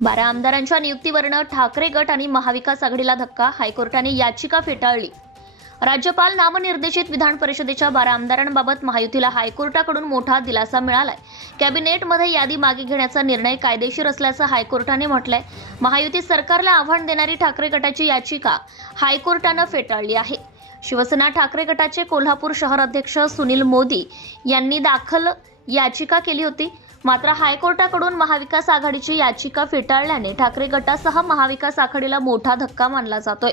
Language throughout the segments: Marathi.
बारा आमदारांच्या नियुक्तीवरनं ठाकरे गट आणि महाविकास आघाडीला धक्का. हायकोर्टाने याचिका फेटाळली. राज्यपाल नामनिर्देशित विधान परिषदेच्या बारा आमदारांबाबत महायुतीला हायकोर्टाकडून मोठा दिलासा मिळालाय. कॅबिनेटमध्ये यादी मागे घेण्याचा निर्णय कायदेशीर असल्याचं हायकोर्टाने म्हटलंय. महायुती सरकारला आव्हान देणारी ठाकरे गटाची याचिका हायकोर्टानं फेटाळली आहे. शिवसेना ठाकरे गटाचे कोल्हापूर शहर अध्यक्ष सुनील मोदी यांनी दाखल याचिका केली होती. मात्र हायकोर्टाकडून महाविकास आघाडीची याचिका फेटाळल्याने ठाकरे गटासह महाविकास आघाडीला मोठा धक्का मानला जातोय.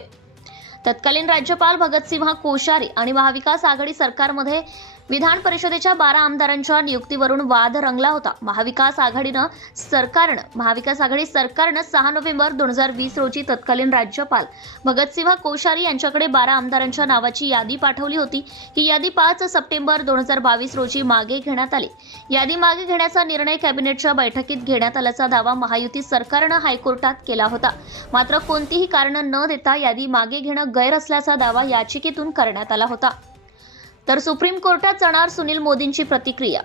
तत्कालीन राज्यपाल भगतसिंह कोश्यारी आणि महाविकास आघाडी सरकारमध्ये विधान परिषदेच्या बारा आमदारांच्या नियुक्तीवरून वाद रंगला होता. महाविकास आघाडीनं सरकारनं महाविकास आघाडी सरकारनं सहा नोव्हेंबर दोन हजार वीस रोजी तत्कालीन राज्यपाल भगतसिंह कोश्यारी यांच्याकडे बारा आमदारांच्या नावाची यादी पाठवली होती. ही यादी पाच सप्टेंबर दोन हजार बावीस रोजी मागे घेण्यात आली. यादी मागे घेण्याचा निर्णय कॅबिनेटच्या बैठकीत घेण्यात आल्याचा दावा महायुती सरकारनं हायकोर्टात केला होता. मात्र कोणतीही कारणं न देता यादी मागे घेणं गैर असल्याचा दावा याचिकेतून करण्यात आला होता. तर सुप्रीम कोर्टात जाणार सुनील मोदींची प्रतिक्रिया.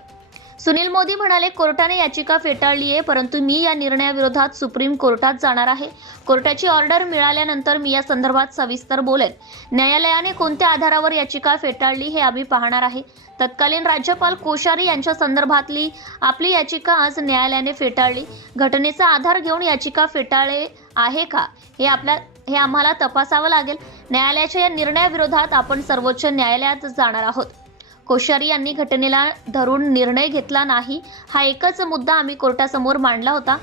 सुनील मोदी म्हणाले कोर्टाने याचिका फेटाळली आहे परंतु मी या निर्णयाविरोधात सुप्रीम कोर्टात जाणार आहे. कोर्टाची ऑर्डर मिळाल्यानंतर मी या संदर्भात सविस्तर बोलेन. न्यायालयाने कोणत्या आधारावर याचिका फेटाळली हे आम्ही पाहणार आहे. तत्कालीन राज्यपाल कोश्यारी यांच्या संदर्भातली आपली याचिका आज न्यायालयाने फेटाळली. घटनेचा आधार घेऊन याचिका फेटाळले आहे का? हे आपल्या हे आम्हाला तपासावं लागेल. न्यायालयाच्या या निर्णयाविरोधात आपण सर्वोच्च न्यायालयात जाणार आहोत. कोश्यारी यांनी घटनेला धरून निर्णय घेतला नाही हा एकच मुद्दा आम्ही कोर्टासमोर मांडला होता.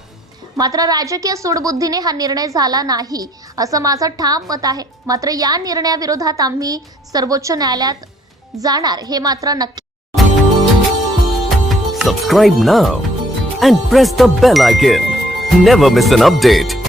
मात्र राजकीय सूडबुद्धीने हा निर्णय झाला नाही असं माझं ठाम मत आहे. मात्र या निर्णयाविरोधात आम्ही सर्वोच्च न्यायालयात जाणार हे मात्र नक्की subscribe now and press the bell icon never miss an update